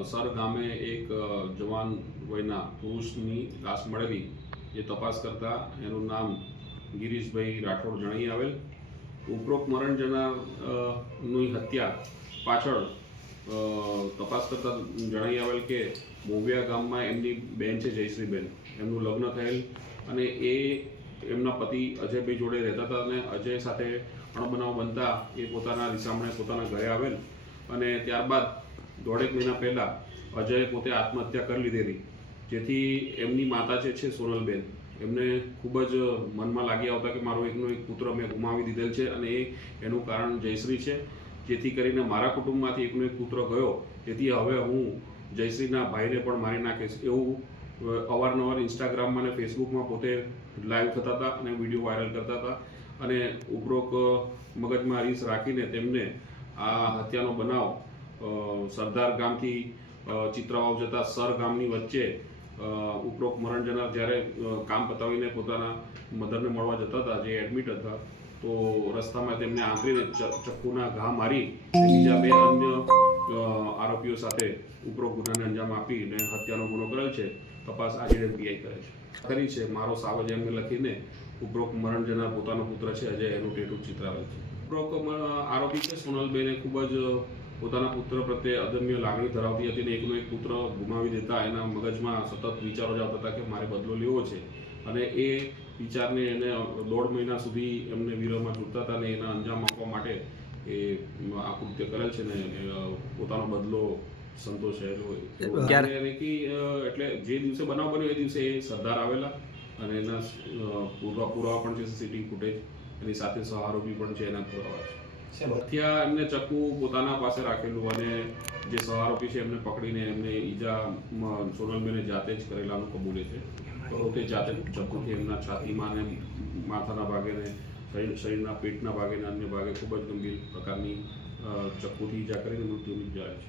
Sir ગામે એક જવાન વયના પુરુષની લાશ મળેલી જે તપાસ કરતા એનું નામ ગિરીશભાઈ રાઠોડ જણાવી આવેલ. ઉપરોક્ત મરણ જનાર હત્યા પાછળ તપાસ કરતા જણાવી આવેલ કે મોવિયા ગામમાં એમની બેન છે જયશ્રીબેન. એમનું લગ્ન થયેલ અને એ એમના પતિ અજયભાઈ જોડે રહેતા હતા અને અજય સાથે અણબનાવ બનતા એ પોતાના, રિસામણે પોતાના ઘરે આવેલ. અને ત્યારબાદ દોઢેક મહિના પહેલાં અજયે પોતે આત્મહત્યા કરી લીધેલી. જેથી એમની માતા જે છે સોનલબેન, એમને ખૂબ જ મનમાં લાગી આવતા કે મારો એકનો એક પુત્ર મેં ગુમાવી દીધેલ છે અને એ એનું કારણ જયશ્રી છે. જેથી કરીને મારા કુટુંબમાંથી એકનો એક પુત્ર ગયો. તેથી હવે હું જયશ્રીના ભાઈને પણ મારી નાખીશ એવું અવારનવાર ઇન્સ્ટાગ્રામમાં અને ફેસબુકમાં પોતે લાઈવ થતા હતા અને વીડિયો વાયરલ કરતા હતા. અને ઉપરોક્ત મગજમાં રીસ રાખીને તેમને આ હત્યાનો બનાવ સરદાર ગામથી ચિત્રાવાવ જતા સર ગામની વચ્ચે ઉપરોક્ત મરણ જનાર જ્યારે કામ પતાવીને પોતાના મધરને મળવા જતા હતા, જે એડમિટ હતા, તો રસ્તામાં તેમને આંતરીને ચક્કુના ઘા મારી બીજા બે અન્ય આરોપીઓ સાથે ઉપરોક્ત ગુનાને અંજામ આપીને હત્યાનો ગુનો કરેલ છે. તપાસ આજે પીઆઈ કરે છે. કરી છે. મારો સાવજ એમને લખીને ઉપરોક્ત મરણ જનાર પોતાનો પુત્ર છે, અજય એનું ટેટુ ચિતરાવેલ છે. ઉપરોક્ત આરોપી છે, સોનલબેને ખૂબ જ પોતાના પુત્ર પ્રત્યે અદમ્ય લાગણી ધરાવતી હતી અને એકનો એક પુત્ર ગુમાવી દેતા એના મગજમાં સતત વિચારો જ આવતા હતા કે મારે બદલો લેવો છે. અને એ વિચારને એને દોઢ મહિના સુધી એમને વિરહમાં જોડતા હતા અને એના અંજામ આપવા માટે એ આ કૃત્ય કરેલ છે ને પોતાનો બદલો સંતોષેલો એટલે જે દિવસે બનાવ બન્યો એ દિવસે એ સરદાર આવેલા અને એના પુરાવા પુરાવા પણ છે સીસીટીવી ફૂટેજ. એની સાથે સહારોપી પણ છે એના પુરાવા છે. હત્યા એમને ચક્કુ પોતાના પાસે રાખેલું અને જે સહારોપી છે એમને પકડીને એમને ઈજા સોનલબેને જાતે જ કરેલાનું કબૂલે છે. તો તે જાતે ચક્કુથી એમના છાતીમાં ને માથાના ભાગે ને શરીર શરીરના પેટના ભાગે ને અન્ય ભાગે ખૂબ જ ગંભીર પ્રકારની ચક્કુથી ઈજા કરીને મૃત્યુ નિપજાવે છે.